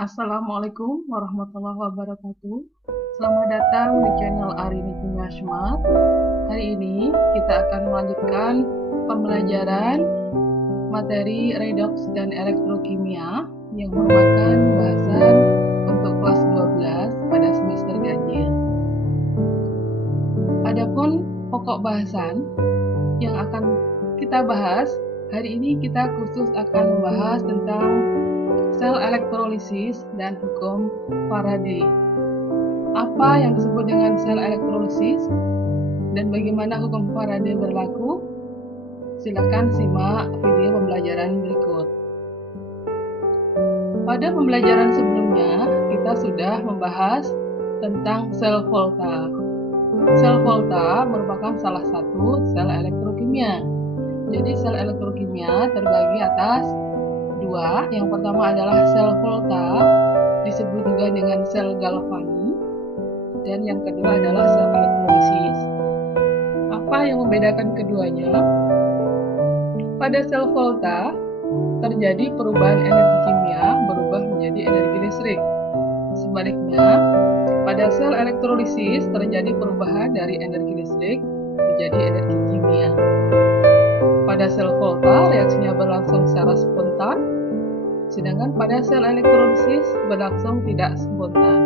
Assalamualaikum warahmatullahi wabarakatuh. Selamat datang di channel Arini Kimia Smart. Hari ini kita akan melanjutkan pembelajaran materi redoks dan elektrokimia yang merupakan bahasan untuk kelas 12 pada semester ganjil. Adapun pokok bahasan yang akan kita bahas, hari ini kita khusus akan membahas tentang sel elektrolisis dan hukum Faraday. Apa yang disebut dengan sel elektrolisis dan bagaimana hukum Faraday berlaku? Silakan simak video pembelajaran berikut. Pada pembelajaran sebelumnya, kita sudah membahas tentang sel volta. Sel volta merupakan salah satu sel elektrokimia. Jadi sel elektrokimia terbagi atas dua. Yang pertama adalah sel volta, disebut juga dengan sel galvani, dan yang kedua adalah sel elektrolisis. Apa yang membedakan keduanya? Pada sel volta terjadi perubahan energi kimia berubah menjadi energi listrik. Sebaliknya, pada sel elektrolisis terjadi perubahan dari energi listrik menjadi energi kimia. Pada sel volta, reaksinya berlangsung secara spontan, sedangkan pada sel elektrolisis berlangsung tidak spontan.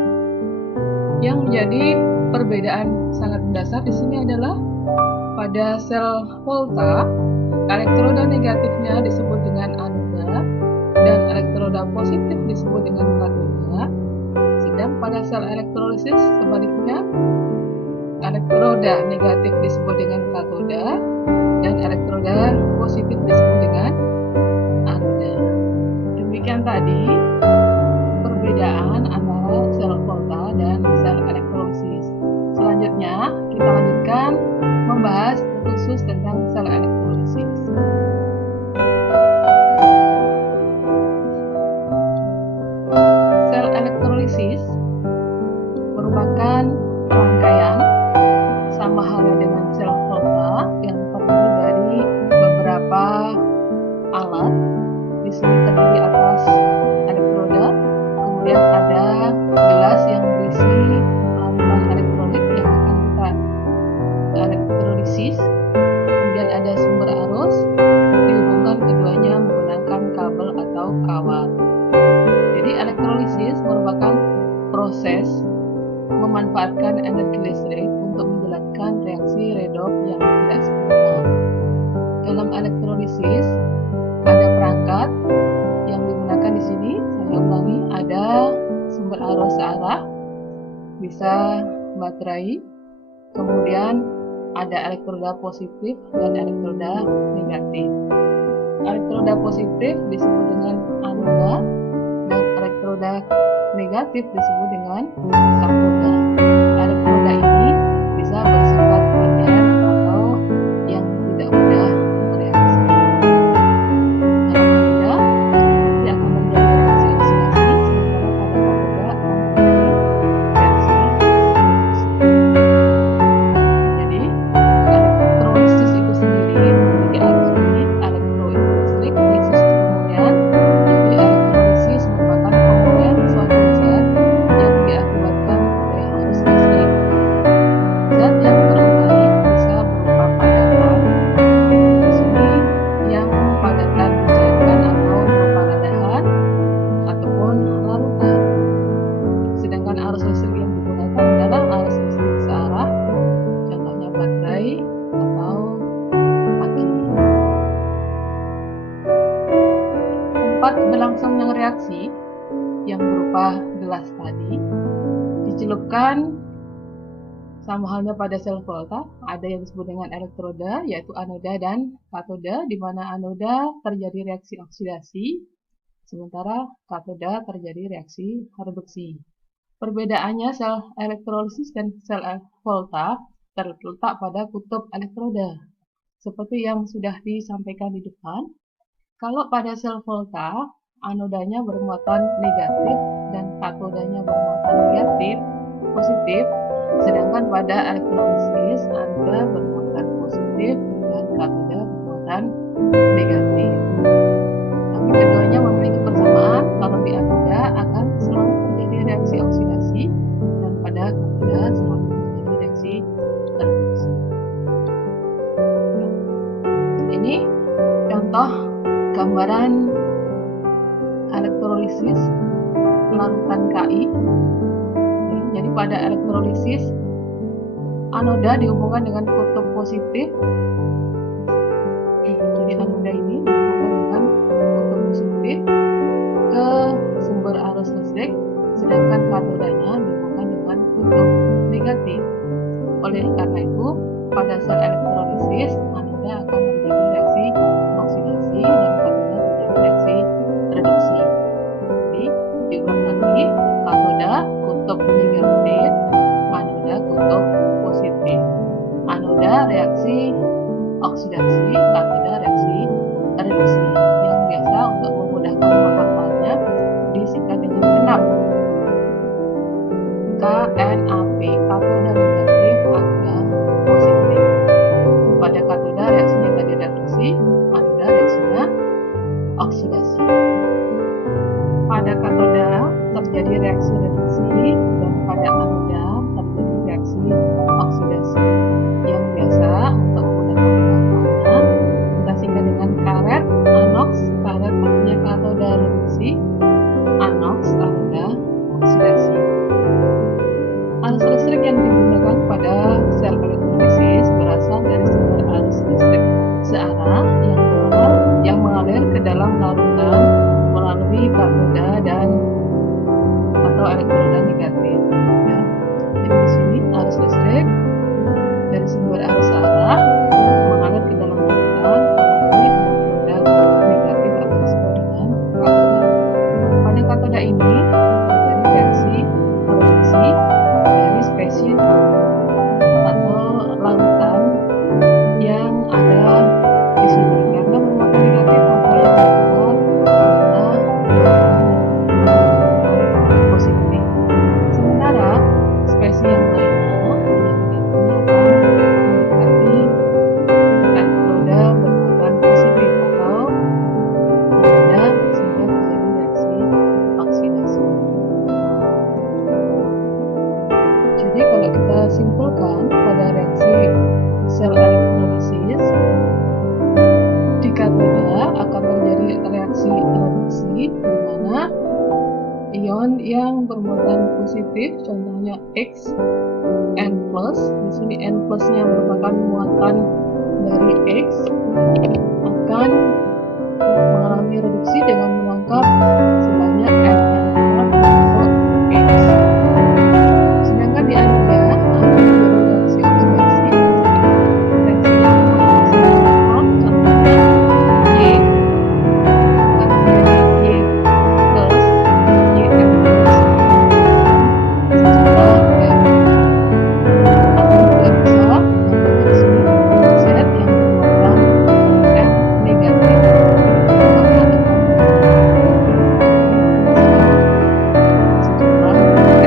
Yang menjadi perbedaan sangat mendasar di sini adalah pada sel volta, elektroda negatifnya disebut dengan anoda dan elektroda positif disebut dengan katoda. Sedang pada sel elektrolisis sebaliknya, elektroda negatif disebut dengan katoda dan elektroda positif disebut dengan anoda. Demikian tadi perbedaan antara sel volta dan sel elektrolisis. Selanjutnya kita lanjutkan membahas khusus tentang sel elektrolisis. Sel elektrolisis merupakan rangkaian sama halnya dengan sel volta yang terdiri dari beberapa alat. Di sini terdiri atas elektroda, kemudian ada gelas yang berisi larutan elektrolit yang akan kita elektrolisis, kemudian ada sumber arus, dihubungkan keduanya menggunakan kabel atau kawat. Jadi elektrolisis merupakan proses memanfaatkan energi listrik untuk menjelaskan reaksi redoks yang tidak sempurna. Dalam elektrolisis ada perangkat yang digunakan di sini. Saya ulangi, ada sumber arus searah, bisa baterai, kemudian ada elektroda positif dan elektroda negatif. Elektroda positif disebut dengan anoda dan elektroda negatif disebut dengan katoda. Elektroda ini bisa bersifat linear atau yang tidak mudah bereaksi. Dalam anoda nanti akan terjadi reaksi oksidasi, sementara pada katoda akan terjadi reaksi reduksi. Jadi elektrolisis itu sendiri memiliki arus unit elektroinsulistrik di sistem pemurnian. Jadi elektrolisis merupakan pemurnian suatu zat yang diakibatkan oleh arus listrik. Zat yang terurai bisa berupa padatan. Di sini yang padatan dicairkan atau berupa rendahan ataupun larutan. Sedangkan arus listrik yang digunakan adalah arus listrik searah, contohnya baterai atau aki. Tempat berlangsungnya reaksi yang berupa gelas tadi dicelupkan sama halnya pada sel volta, ada yang disebut dengan elektroda, yaitu anoda dan katoda, di mana anoda terjadi reaksi oksidasi, sementara katoda terjadi reaksi reduksi. Perbedaannya sel elektrolisis dan sel volta terletak pada kutub elektroda. Seperti yang sudah disampaikan di depan, kalau pada sel volta, anodanya bermuatan negatif dan katodanya bermuatan negatif, positif, sedangkan pada elektrolisis anoda bermuatan positif dan katoda bermuatan negatif. Tapi keduanya memiliki persamaan kalau di anoda akan elektrolisis larutan Ki. Jadi pada elektrolisis anoda dihubungkan dengan kutub positif. Jadi anoda ini dihubungkan dengan kutub positif ke sumber arus listrik, sedangkan katodanya dihubungkan dengan kutub negatif. Oleh karena itu, pada sel elektrolisis anoda akan terjadi reaksi oksidasi dan katoda terjadi reaksi reduksi. Jadi diulang lagi, katoda kutub negatif, anoda kutub positif. Anoda reaksi oksidasi, katoda reaksi reduksi. Yang biasa untuk memudahkan menghafalnya disingkat dengan genap. KNAP, katoda negatif, anoda positif. Pada katoda reaksinya tadi reduksi, anoda reaksinya oksidasi. Pada katoda terjadi reaksi reduksi dan pada anoda terjadi reaksi oksidasi. Yang biasa untuk memudahkan pengetahuannya kita singkat dengan karet, anoks. Karet artinya katoda reduksi, anoks anoda oksidasi. Arus listrik yang digunakan pada sel elektrolisis berasal dari sumber arus listrik searah yang mengalir ke dalam larutan melalui katoda dan atau elektroda negatif. Ya. Jadi di sini arus listrik dari sumber arus searah mengalir ke dalam larutan melalui elektroda negatif atau disebut dengan katoda. Pada katoda ini terjadi reaksi reduksi dari spesies atau larutan yang ada di sini karena bermuatan negatif maka yang keluar adalah positif. Sementara spesies yang lainnya yang negatifnya akan mendekati elektroda bermuatan positif atau anoda sehingga terjadi reaksi oksidasi. Jadi kalau kita simpulkan pada reaksi sel elektrolisis, di katoda akan terjadi reaksi reduksi di mana ion yang bermuatan positif, contohnya X, N+, di sini N plusnya merupakan muatan dari X, akan mengalami reduksi dengan menangkap sebanyak N elektron untuk X. Sedangkan di anoda terjadi reaksi oksidasi. Reaksi yang menghasilkan elektron, contohnya Y, akan menjadi Y plus, YM plus, sejumlah M. Atau juga bisa, contohnya di sini Z yang bermuatan M negatif, maka akan sejumlah M.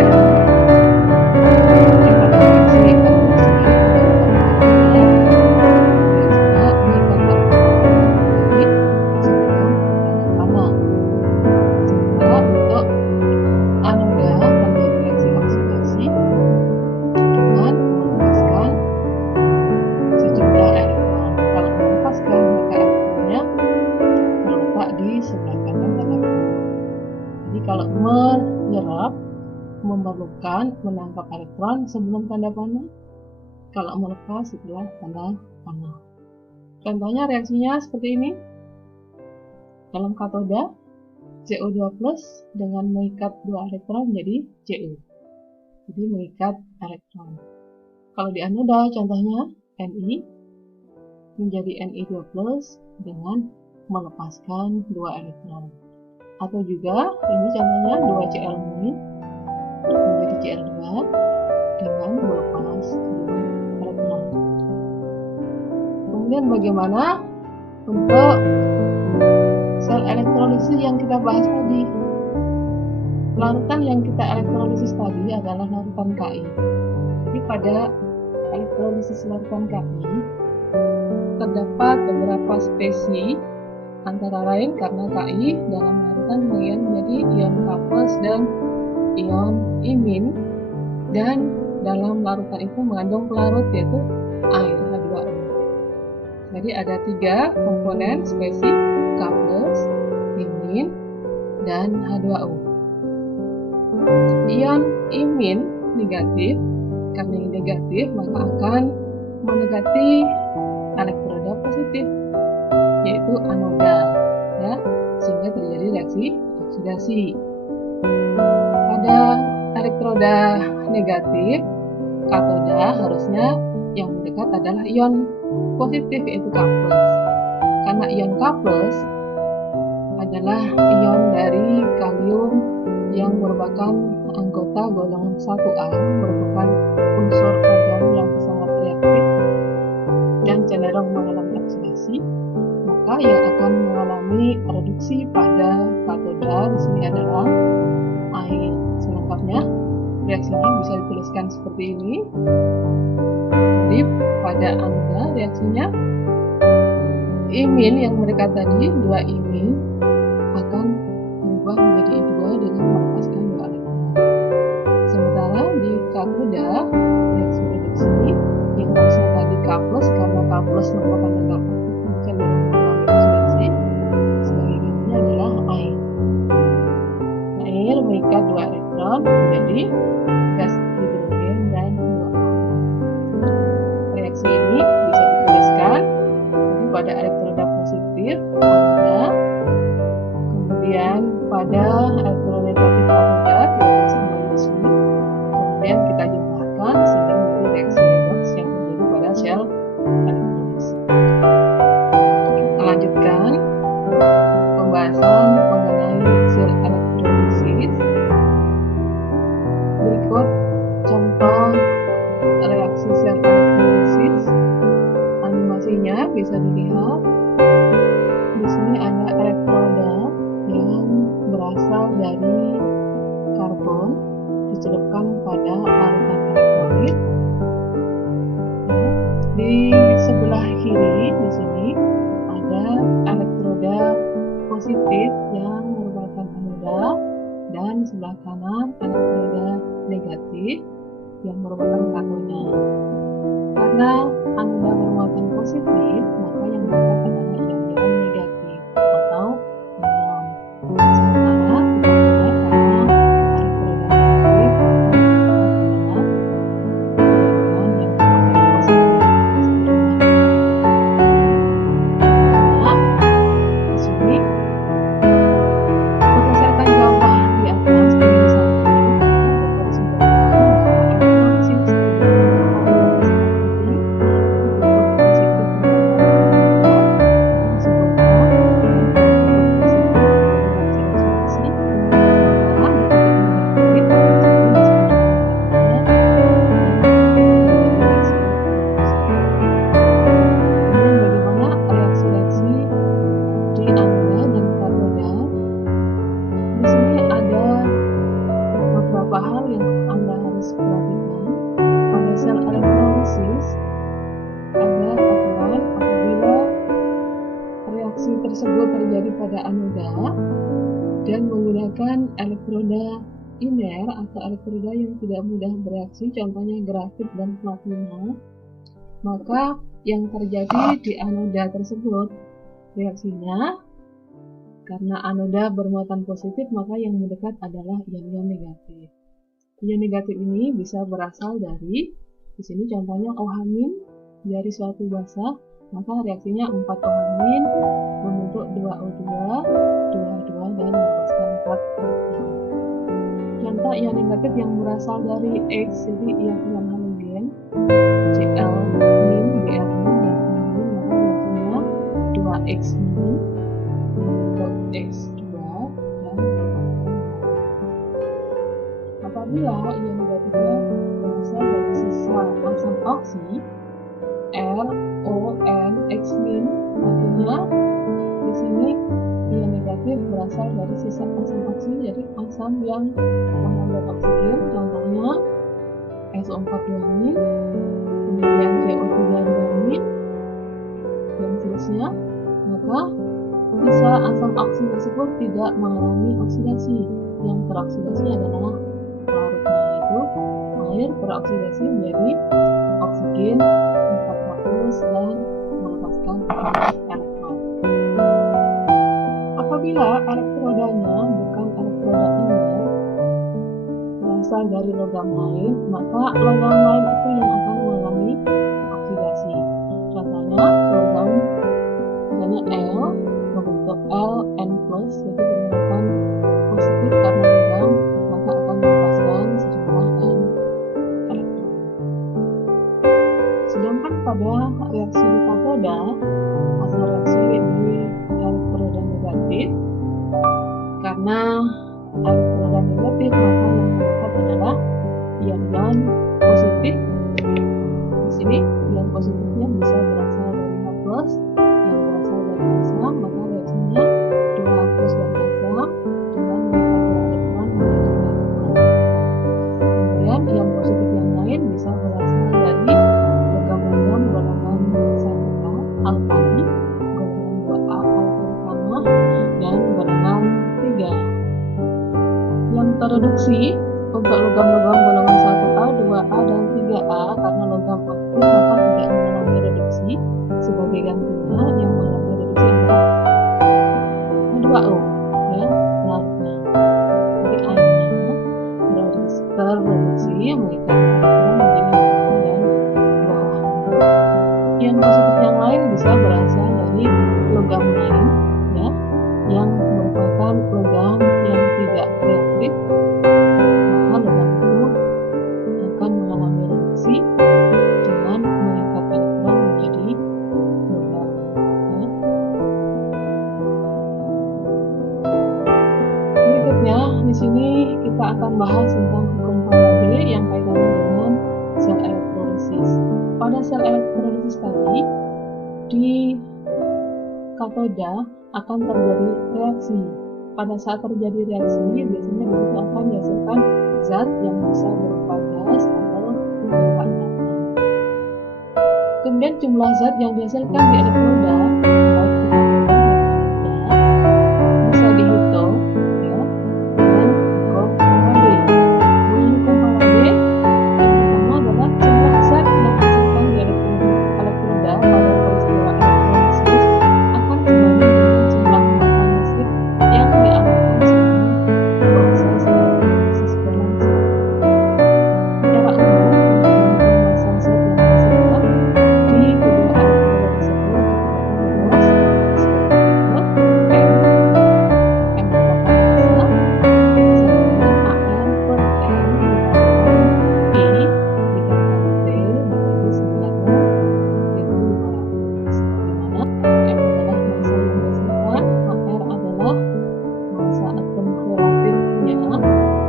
Pada reaksi reduksi sebelum sementara untuk anoda terjadi reaksi oksidasi dengan melepaskan sejumlah elektron. Kalau melepaskan maka elektronnya terletak di sebelah kanan tanda panah. Jadi kalau menyerap memerlukan menangkap elektron sebelum tanda panah, kalau melepas setelah tanda panah. Contohnya reaksinya seperti ini. Dalam katoda CO2 plus dengan mengikat 2 elektron menjadi Cu. Jadi mengikat elektron. Kalau di anoda contohnya Ni menjadi Ni2 plus dengan melepaskan 2 elektron. Atau juga ini contohnya 2Cl- menjadi Cl2 dengan melepas 2 elektron. Kemudian bagaimana untuk sel elektrolisis yang kita bahas tadi? Larutan yang kita elektrolisis tadi adalah larutan Ki. Jadi pada elektrolisis larutan Ki terdapat beberapa spesies, antara lain karena Ki dalam larutan mengion menjadi ion K+ dan ion imin, dan dalam larutan itu mengandung pelarut yaitu air H2O. Jadi ada 3 komponen spesies K+, imin, dan H2O. Ion imin negatif, karena ini negatif maka akan mendekati elektroda positif, yaitu anoda, ya, sehingga terjadi reaksi oksidasi. Pada elektroda negatif, katoda harusnya yang mendekat adalah ion positif, yaitu K+. Karena ion K+ adalah ion dari kalium yang merupakan anggota golongan 1A, merupakan unsur organ yang sangat reaktif dan cenderung mengalami oksidasi, maka yang akan mengalami reduksi pada katoda di sini adalah air. Selengkapnya reaksinya bisa dituliskan seperti ini. Jadi pada anoda reaksinya imin yang mendekat tadi, 2 imin akan berubah menjadi I2 dengan melepaskan 2 elektron. Sementara di katoda reaksi reduksi yang harusnya tadi K+, karena K+ merupakan negatif cenderung mengalami oksidasi, sebagai gantinya adalah air. Air mengikat 2 elektron menjadi gas hidrogen dan 2 O. Reaksi ini bisa dituliskan pada elektroda positif anoda, kemudian pada elektroda negatif katoda ditulis kembali di sini, kemudian kita jumlahkan sehingga menjadi reaksi redoks yang terjadi pada sel elektrolis. Kita lanjutkan pembahasan mengenai sel elektrolisis. Berikut contoh reaksi sel elektrolisis. Animasinya bisa dilihat. Di sini ada elektroda yang berasal dari karbon dicelupkan pada larutan elektrolit. Di sebelah kiri di sini ada elektroda positif yang merupakan anoda, dan sebelah kanan elektroda negatif yang merupakan katoda. Karena anoda bermuatan positif, maka yang mendekat adalah ion-ion negatif atau anion. Sementara di katoda, karena elektroda negatif adalah ion yang merupakan positif. Nah, di sini berdasarkan gambar di atas tulisan ini dapat disimpulkan bahwa elektrolisis tersebut terjadi pada anoda dan menggunakan elektroda iner atau elektroda yang tidak mudah bereaksi, contohnya grafit dan platina, maka yang terjadi di anoda tersebut reaksinya, karena anoda bermuatan positif, maka yang mendekat adalah ion-ion negatif. Ion negatif ini bisa berasal dari, di sini contohnya OH- dari suatu basa, maka reaksinya 4 OH- membentuk 2O2, 2H2 dan melepaskan 4 elektron. Contoh ion negatif yang berasal dari X, jadi ion-ion halogen, Cl-, Br- dan N-, maka reaksinya 2X- membentuk X2 dan melepaskan 2. Apabila ion negatifnya berasal dari sisa asam oksi, RONX-, artinya di sini ion negatif berasal dari sisa asam oksi, jadi asam yang mengandung oksigen, contohnya SO4-2-, kemudian CO3-2-, dan seterusnya, maka sisa asam oksi tersebut tidak mengalami oksidasi. Yang teroksidasi adalah larutnya, yaitu air teroksidasi menjadi oksigen 4 dan melepaskan elektron. Apabila elektrodanya bukan berasal dari logam lain, maka logam lain itu yang akan mengalami oksidasi. Contohnya logam misalnya L membentuk Ln+, jadi menggunakan positif karena logam, maka akan melepaskan sejumlah N elektron. Sedangkan pada reaksi di katoda, hasil reaksi di elektroda negatif, karena elektroda negatif maka yang mendapat adalah ion-ion positif. Di sini ion positifnya bisa berasal dari H+, yang berasal dari asa, maka reaksinya 2H+ dari asa dengan mengikat 2 elektron menjadi elektron. Kemudian ion positif yang lain bisa berasal dari logam-logam golongan 1A alkali, golongan 2A alkali, dan golongan 3. Yang tereduksi untuk logam-logam golongan 1A, 2A, dan 3A karena logam aktif maka tidak mengalami reduksi. Sebagai gantinya yang mengalami reduksi adalah H2O, ya, larutnya. Jadi airnya tereduksi mengikat elektron menjadi H2 dan 2OH. Ion positif yang lain bisa berasal dari logam lain, ya, yang merupakan logam yang tidak reaktif, maka logam itu akan mengalami reduksi dengan mengikat elektron menjadi logam, ya. Berikutnya di sini kita akan bahas tentang hukum Faraday yang kaitannya dengan sel elektrolisis. Pada sel elektrolisis tadi, di katoda akan terjadi reaksi. Pada saat terjadi reaksi, biasanya di situ akan dihasilkan zat yang bisa berupa gas atau berupa nyata. Kemudian jumlah zat yang dihasilkan di elektroda, baik di katoda dan anoda, bisa dihitung, ya, dengan hukum Faraday. Menurut hukum Faraday, yang pertama adalah jumlah zat yang dihasilkan di elektroda pada peristiwa elektrolisis akan sebanding dengan jumlah massa listrik yang dialirkan selama proses elektrolisis berlangsung. Secara umum, jumlah massa zat yang dihasilkan di kedua elektroda tersebut dikatakan adalah sebagai berikut: M merupakan massa, sedangkan AR per N dikatakan P dikalikan T dibagi 9,1500, di mana M adalah massa yang dihasilkan, AR adalah massa atom relatifnya,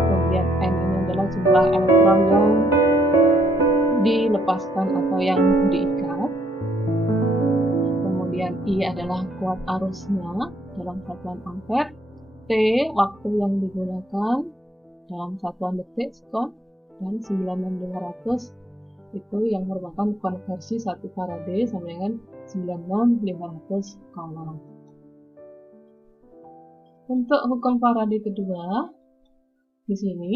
kemudian N ini adalah jumlah elektron yang dilepaskan atau yang diikat, kemudian I adalah kuat arusnya dalam satuan ampere, T waktu yang digunakan dalam satuan detik sekon, dan 9.500 itu yang merupakan konversi 1 Faraday sama dengan 9.500 Coulomb. Untuk hukum Faraday kedua, di sini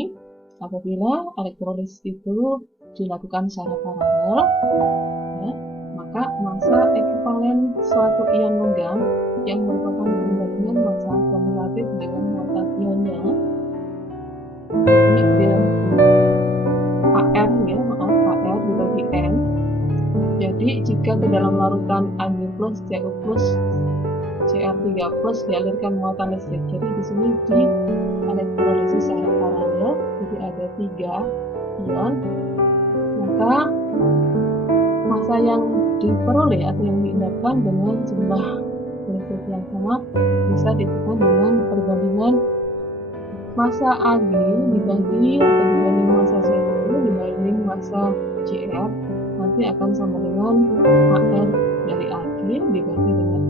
apabila elektrolisis itu dilakukan secara paralel, ya, maka massa ekivalen suatu ion logam yang merupakan perbandingan massa atom relatif dengan massa ionnya, ini bil AR, ya, AR dibagi N. Jadi jika ke dalam larutan Ag plus, Cu plus, Cr3 plus dialirkan muatan listrik. Jadi di sini di elektrolisis secara paralel, jadi ada 3 ion, maka massa yang diperoleh atau yang diindahkan dengan jumlah listrik yang sama bisa ditentukan dengan perbandingan massa Ag dibagi atau dibanding massa Cu dibanding massa Cr, nanti akan sama dengan HR dari Ag dibagi dengan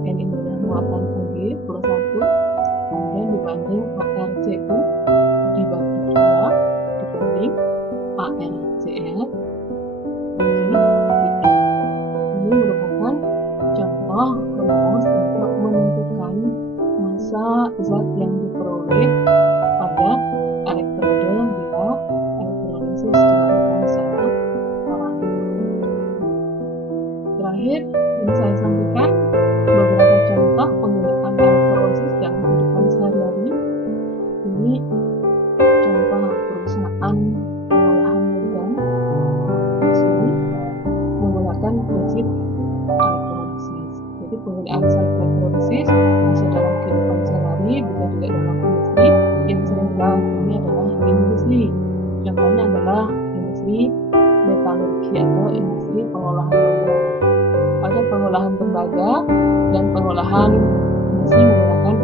N ini adalah muatan Ag plus 1, kemudian dibanding HRCU dibagi 2 dibanding HRCl bagi 3. Ini merupakan contoh rumus untuk menentukan massa zat yang diperoleh pada elektroda bila elektrolisis dilakukan secara paralel. Terakhir, ini saya sampaikan beberapa contoh penggunaan elektrolisis dalam kehidupan sehari-hari. Ini contoh lembaga ini adalah industri. Contohnya adalah industri metalurgi atau industri pengolahan logam. Ada pengolahan tembaga dan pengolahan besi menggunakan